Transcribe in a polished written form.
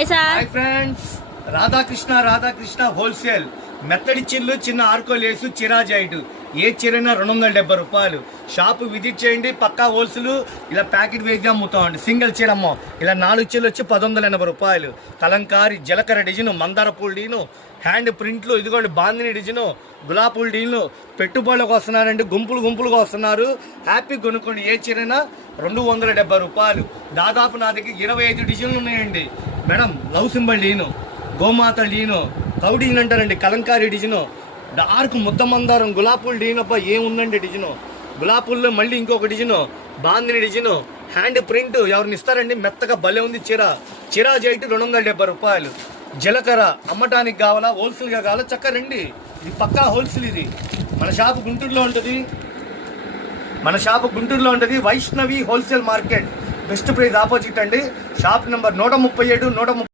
Hi friends, Radhakrishna wholesale మెత్తడి చిల్లు చిన్న Arko lace చిరాజైట్ ఏ చీరైనా 270 రూపాయలు. షాపు విజిట్ చేయండి, పక్కా హోల్సేల్. ఇలా ప్యాకెట్ వేసి అమ్ముతామండి. సింగిల్ చీర అమ్మో ఇలా 4 చీరలు వచ్చి 1180 రూపాయలు. కలంకారీ జలకర డిజైన్, మందార పూల డీను, హ్యాండ్ ప్రింట్లు, ఇదిగోండి బాందిని డిజైను, గులాబీ డీన్లు. పెట్టుబడులకు వస్తున్నారండి, గుంపులుగా వస్తున్నారు. హ్యాపీ కొనుక్కోండి. ఏ చీరైనా 270 రూపాయలు. దాదాపు నా దగ్గర 25 డిజైన్లు ఉన్నాయండి మేడం. లవ్ సింబల్ డీను, గోమాత డీను, కౌ డీన్ అంటారండి, కలంకారీ డిజైను, డార్క్ ముద్ద మందారం, గులాబీ డీన్. అబ్బా ఏముందండి డిజైను. గులాబీల్లో మళ్ళీ ఇంకొక design, bandhani design, hand print. ఎవరిని ఇస్తారండి, మెత్తగా భలే ఉంది చీర. చిరాజైట్ 270 రూపాయలు. జలకర అమ్మటానికి కావాలా, హోల్సేల్గా కావాలా, చక్కగా రండి. ఇది పక్కా హోల్సేల్. ఇది మన షాపు గుంటూరులో ఉంటుంది. Vaishnavi wholesale market, best price opposite అండి. Shop number 137, 130.